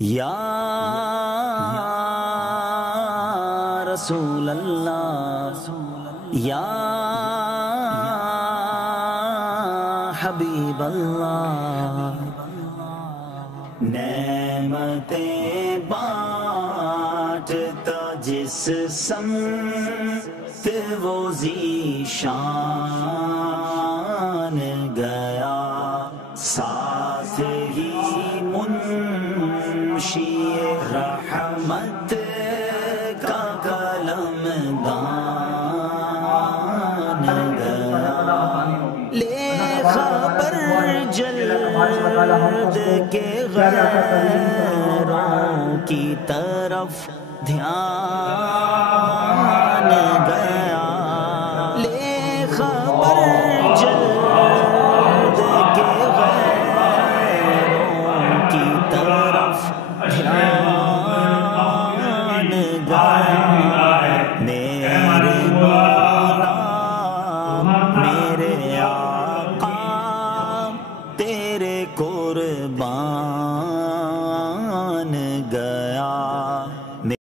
یا رسول اللہ یا حبیب اللہ، نعمتیں بانٹتا جس سمت وہ ذیشان گیا، ساتھ ہی منشی رحمت کا قلم دان گیا، لے خبر جلد کے غیروں کی طرف دھیان گیا، لے خبر جلد کے غیروں کی طرف دھیان گیا، میرے مولا میرے آقا تیرے قربان گیا۔